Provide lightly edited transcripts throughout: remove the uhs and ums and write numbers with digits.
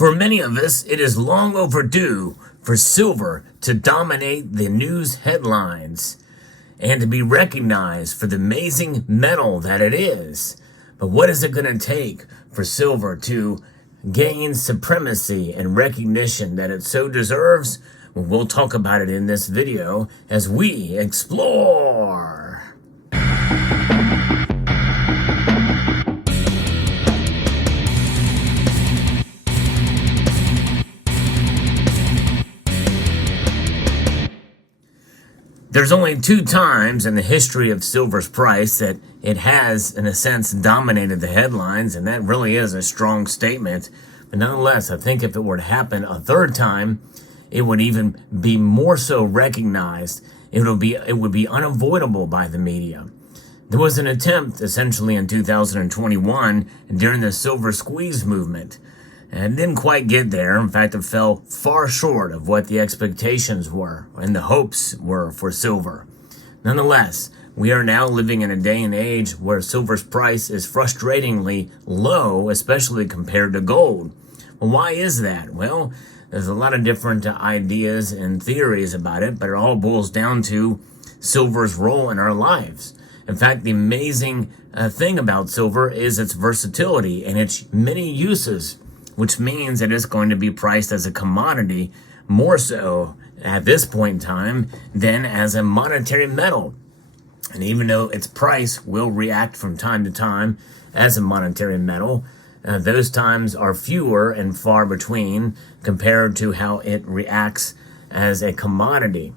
For many of us, it is long overdue for silver to dominate the news headlines and to be recognized for the amazing metal that it is. But what is it going to take for silver to gain supremacy and recognition that it so deserves? Well, we'll talk about it in this video as we explore. There's only two times in the history of silver's price that it has, in a sense, dominated the headlines, and that really is a strong statement. But nonetheless, I think if it were to happen a third time, it would even be more so recognized. It would be unavoidable by the media. There was an attempt, essentially, in 2021 during the silver squeeze movement. And it didn't quite get there. In fact, it fell far short of what the expectations were and the hopes were for silver. Nonetheless, we are now living in a day and age where silver's price is frustratingly low, especially compared to gold. Well, why is that? Well, there's a lot of different ideas and theories about it, but it all boils down to silver's role in our lives. In fact, the amazing thing about silver is its versatility and its many uses, which means that it's going to be priced as a commodity more so at this point in time than as a monetary metal. And even though its price will react from time to time as a monetary metal, those times are fewer and far between compared to how it reacts as a commodity.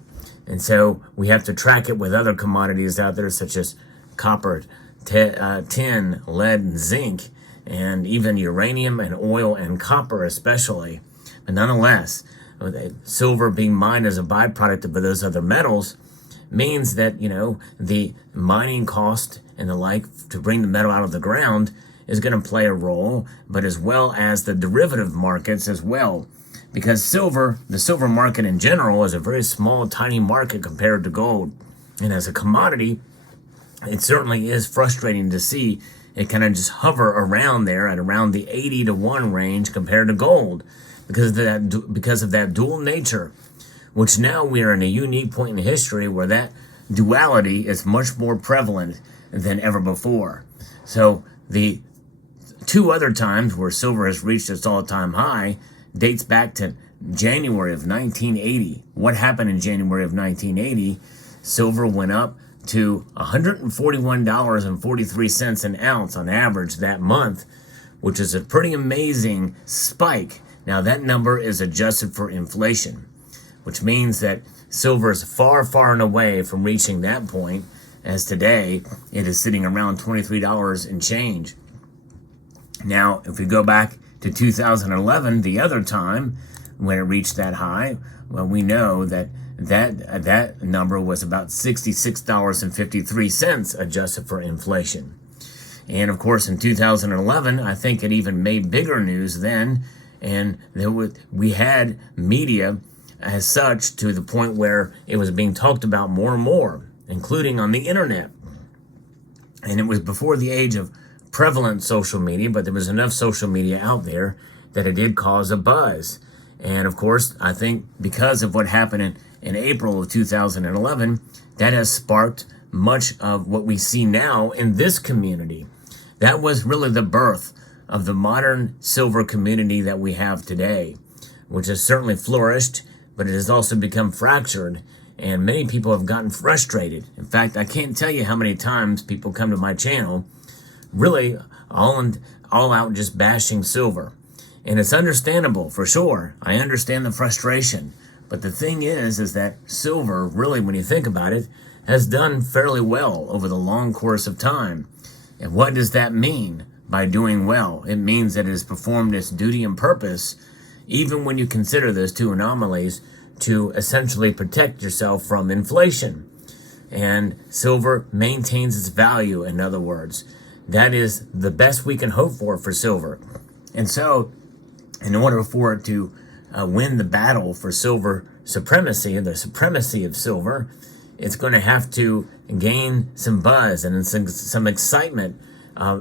And so we have to track it with other commodities out there such as copper, tin, lead, and zinc, and even uranium and oil and copper especially. But nonetheless, silver being mined as a byproduct of those other metals means that, the mining cost and the like to bring the metal out of the ground is going to play a role, but as well as the derivative markets as well. Because the silver market in general is a very small, tiny market compared to gold. And as a commodity, it certainly is frustrating to see it kind of just hover around there at around the 80 to 1 range compared to gold because of that dual nature, which now we are in a unique point in history where that duality is much more prevalent than ever before. So the two other times where silver has reached its all-time high dates back to January of 1980. What happened in January of 1980? Silver went up to $141.43 an ounce on average that month, which is a pretty amazing spike. Now that number is adjusted for inflation, which means that silver is far, far and away from reaching that point, as today it is sitting around $23 and change. Now, if we go back to 2011, the other time when it reached that high, well, we know that number was about $66.53 adjusted for inflation. And of course, in 2011, I think it even made bigger news then, and we had media as such to the point where it was being talked about more and more, including on the internet. And it was before the age of prevalent social media, but there was enough social media out there that it did cause a buzz. And of course, I think because of what happened in April of 2011, that has sparked much of what we see now in this community. That was really the birth of the modern silver community that we have today, which has certainly flourished, but it has also become fractured, and many people have gotten frustrated. In fact, I can't tell you how many times people come to my channel really all out just bashing silver. And it's understandable, for sure. I understand the frustration. But the thing is that silver, really, when you think about it, has done fairly well over the long course of time. And what does that mean by doing well? It means that it has performed its duty and purpose, even when you consider those two anomalies, to essentially protect yourself from inflation. And silver maintains its value, in other words. That is the best we can hope for silver. And so, in order for it to win the battle for silver supremacy, the supremacy of silver, it's going to have to gain some buzz and some excitement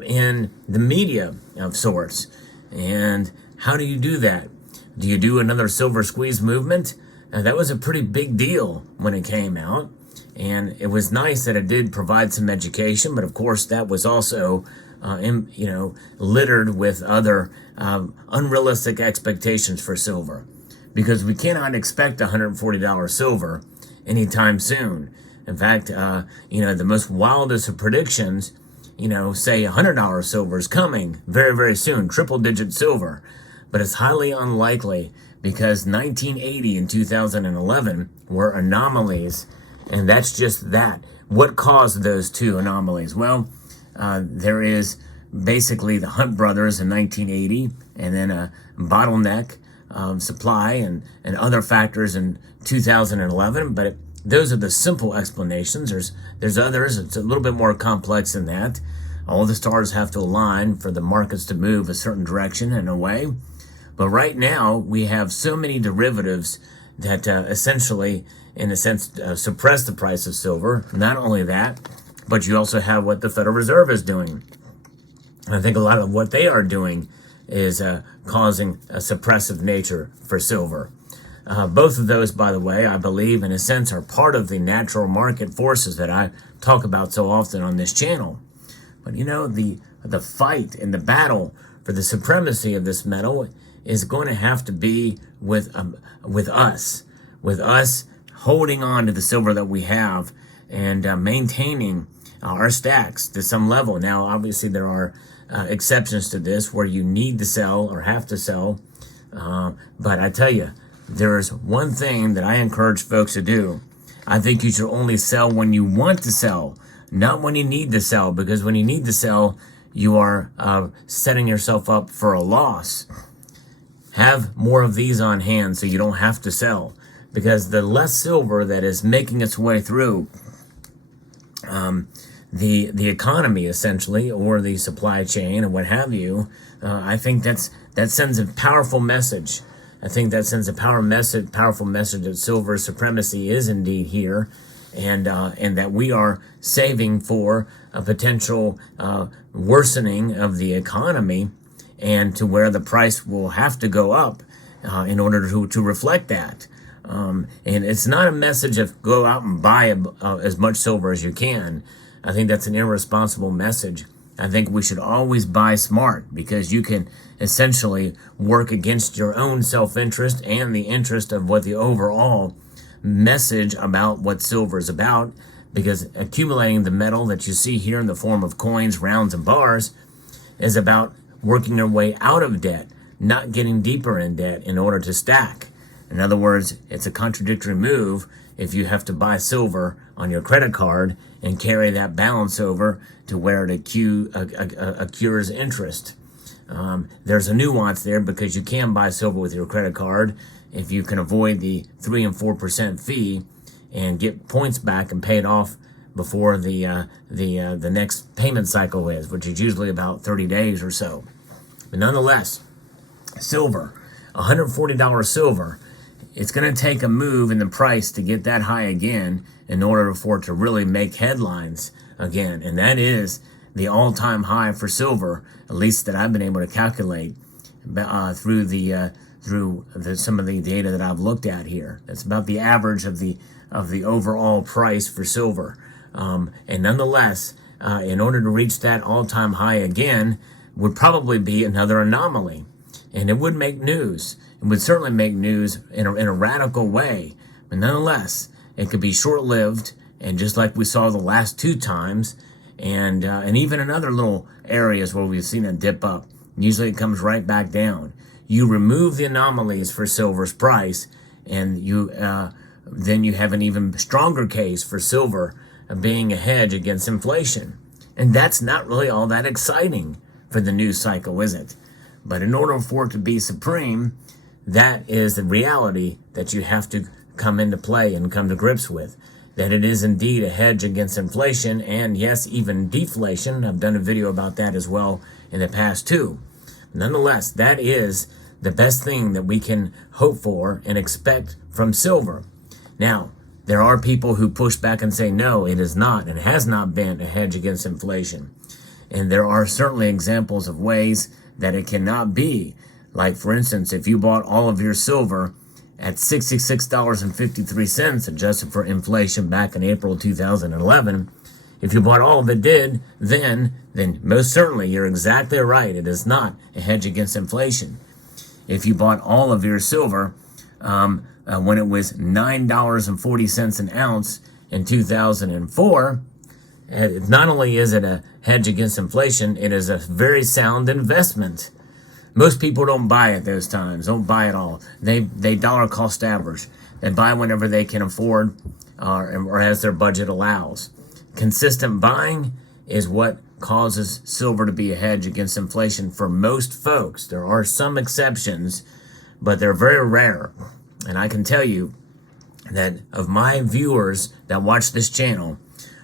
in the media of sorts. And How do you do that? Do you do another silver squeeze movement? That was a pretty big deal when it came out, and it was nice that it did provide some education, but of course that was also littered with other unrealistic expectations for silver, because we cannot expect $140 silver anytime soon. In fact, the most wildest of predictions, say $100 silver is coming very, very soon, triple-digit silver. But it's highly unlikely, because 1980 and 2011 were anomalies, and that's just that. What caused those two anomalies? Well, there is basically the Hunt brothers in 1980, and then a bottleneck supply and other factors in 2011, but those are the simple explanations. There's others. It's a little bit more complex than that. All the stars have to align for the markets to move a certain direction in a way. But right now, we have so many derivatives that essentially, in a sense, suppress the price of silver. Not only that, but you also have what the Federal Reserve is doing. And I think a lot of what they are doing is causing a suppressive nature for silver. Both of those, by the way, I believe, in a sense, are part of the natural market forces that I talk about so often on this channel. But the fight and the battle for the supremacy of this metal is going to have to be with us holding on to the silver that we have and maintaining our stacks to some level. Now, obviously, there are exceptions to this where you need to sell or have to sell. But I tell you, there's one thing that I encourage folks to do. I think you should only sell when you want to sell, not when you need to sell, because when you need to sell, you are setting yourself up for a loss. Have more of these on hand so you don't have to sell, because the less silver that is making its way through the economy, essentially, or the supply chain or what have you, I think that sends a powerful message. I think that sends a powerful message that silver supremacy is indeed here, and that we are saving for a potential worsening of the economy, and to where the price will have to go up in order to reflect that. And it's not a message of go out and buy as much silver as you can. I think that's an irresponsible message. I think we should always buy smart, because you can essentially work against your own self-interest and the interest of what the overall message about what silver is about, because accumulating the metal that you see here in the form of coins, rounds, and bars is about working your way out of debt, not getting deeper in debt in order to stack. In other words, it's a contradictory move if you have to buy silver on your credit card and carry that balance over to where it accrues interest. There's a nuance there, because you can buy silver with your credit card if you can avoid the 3 and 4% fee and get points back and pay it off before the next payment cycle is, which is usually about 30 days or so. But nonetheless, silver, $140 silver, it's going to take a move in the price to get that high again in order for it to really make headlines again. And that is the all-time high for silver, at least that I've been able to calculate through some of the data that I've looked at here. That's about the average of the overall price for silver. And nonetheless, in order to reach that all-time high again, would probably be another anomaly. And it would make news. It would certainly make news in a radical way. But nonetheless, it could be short-lived, and just like we saw the last two times, and even in other little areas where we've seen it dip up, usually it comes right back down. You remove the anomalies for silver's price, and then you have an even stronger case for silver being a hedge against inflation. And that's not really all that exciting for the news cycle, is it? But in order for it to be supreme, that is the reality that you have to come into play and come to grips with. That it is indeed a hedge against inflation, and yes, even deflation. I've done a video about that as well in the past too. Nonetheless, that is the best thing that we can hope for and expect from silver. Now, there are people who push back and say, no, it is not and has not been a hedge against inflation. And there are certainly examples of ways that it cannot be. Like, for instance, if you bought all of your silver at $66.53, adjusted for inflation back in April 2011, if you bought all of it then most certainly you're exactly right. It is not a hedge against inflation. If you bought all of your silver when it was $9.40 an ounce in 2004, not only is it a hedge against inflation, it is a very sound investment. Most people don't buy at those times, don't buy at all. They dollar cost average. They buy whenever they can afford or as their budget allows. Consistent buying is what causes silver to be a hedge against inflation for most folks. There are some exceptions, but they're very rare. And I can tell you that of my viewers that watch this channel,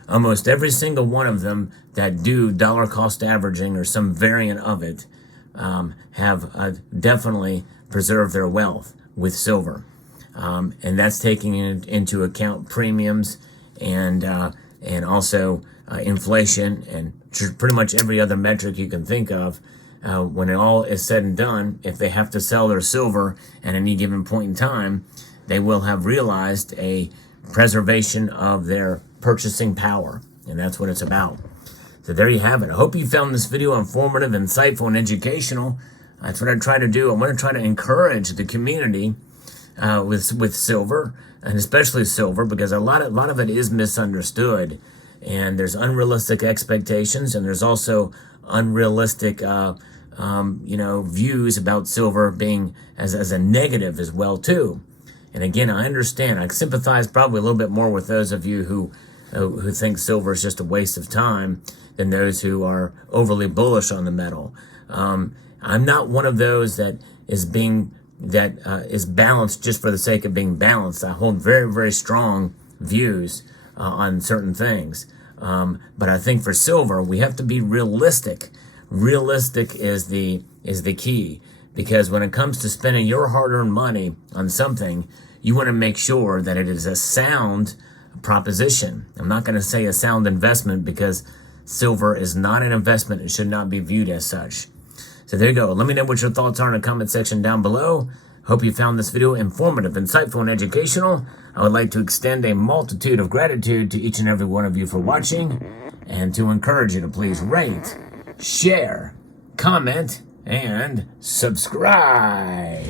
almost every single one of them that do dollar cost averaging or some variant of it have definitely preserved their wealth with silver. And that's taking into account premiums and also inflation and pretty much every other metric you can think of. When it all is said and done, if they have to sell their silver at any given point in time, they will have realized a preservation of their purchasing power. And that's what it's about. So there you have it. I hope you found this video informative, insightful, and educational. That's what I try to do. I want to try to encourage the community with silver, and especially silver, because a lot of it is misunderstood. And there's unrealistic expectations, and there's also unrealistic views about silver being as a negative as well too. And again, I understand. I sympathize probably a little bit more with those of you who think silver is just a waste of time than those who are overly bullish on the metal. I'm not one of those that is balanced just for the sake of being balanced. I hold very, very strong views on certain things. But I think for silver, we have to be realistic. Realistic is the key, because when it comes to spending your hard-earned money on something, you want to make sure that it is a sound proposition. I'm not going to say a sound investment, because silver is not an investment. It should not be viewed as such. So there you go. Let me know what your thoughts are in the comment section down below. Hope you found this video informative, insightful, and educational. I would like to extend a multitude of gratitude to each and every one of you for watching, and to encourage you to please rate, share, comment, and subscribe.